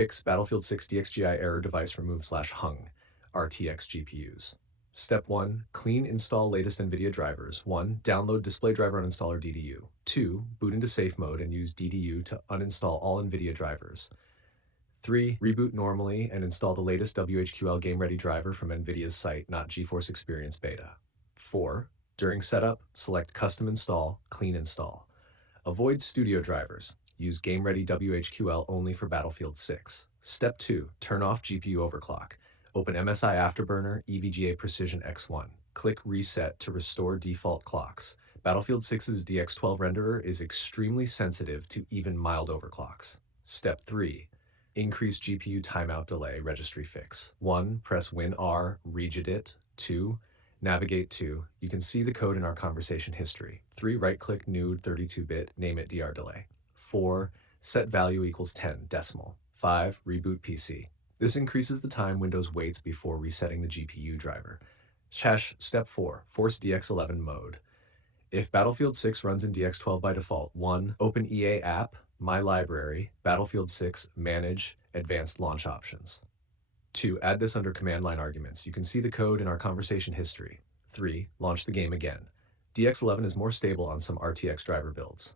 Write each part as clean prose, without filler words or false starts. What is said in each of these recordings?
Fix Battlefield 6 DXGI error device remove/hung RTX GPUs. Step 1. Clean install latest NVIDIA drivers. 1. Download display driver uninstaller DDU. 2. Boot into safe mode and use DDU to uninstall all NVIDIA drivers. 3. Reboot normally and install the latest WHQL game-ready driver from NVIDIA's site, not GeForce Experience Beta. 4. During setup, select Custom Install, Clean Install. Avoid studio drivers. Use game-ready WHQL only for Battlefield 6. Step 2. Turn off GPU overclock. Open MSI Afterburner EVGA Precision X1. Click Reset to restore default clocks. Battlefield 6's DX12 renderer is extremely sensitive to even mild overclocks. Step 3. Increase GPU timeout delay registry fix. 1. Press Win-R, regedit. 2. Navigate to. You can see the code in our conversation history. 3. Right-click New 32-bit, name it DR delay. 4. Set value equals 10 decimal. 5. Reboot PC. This increases the time Windows waits before resetting the GPU driver. Step 4. Force DX11 mode. If Battlefield 6 runs in DX12 by default, 1. Open EA app, My Library, Battlefield 6, Manage, Advanced Launch Options. 2. Add this under command line arguments. You can see the code in our conversation history. 3. Launch the game again. DX11 is more stable on some RTX driver builds.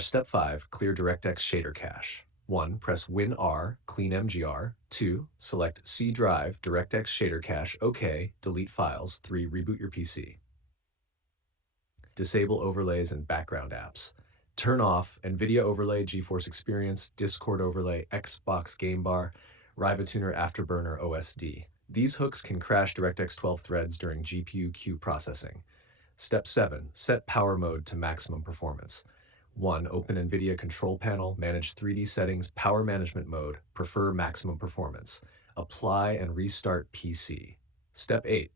Step 5. Clear DirectX shader cache. 1. Press Win-R, clean MGR. 2. Select C drive, DirectX shader cache, OK, delete files. 3. Reboot your PC. Disable overlays and background apps. Turn off NVIDIA overlay, GeForce Experience, Discord overlay, Xbox Game Bar, RivaTuner Afterburner OSD. These hooks can crash DirectX 12 threads during GPU queue processing. Step 7. Set power mode to maximum performance. 1. Open NVIDIA control panel, manage 3D settings, power management mode, prefer maximum performance. Apply and restart PC. Step 8.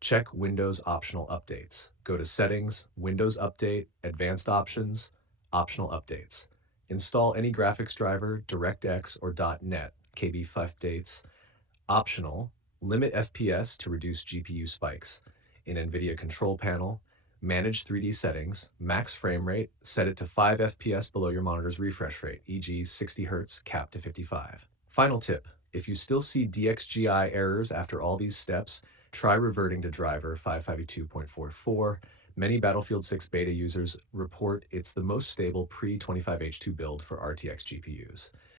Check Windows optional updates. Go to Settings, Windows Update, Advanced Options, Optional Updates. Install any graphics driver, DirectX or .NET, KB updates. Optional, limit FPS to reduce GPU spikes. In NVIDIA Control Panel, manage 3D settings, max frame rate, set it to 5 FPS below your monitor's refresh rate, e.g. 60 Hz, cap to 55. Final tip, if you still see DXGI errors after all these steps, try reverting to driver 552.44. Many Battlefield 6 beta users report it's the most stable pre-25H2 build for RTX GPUs.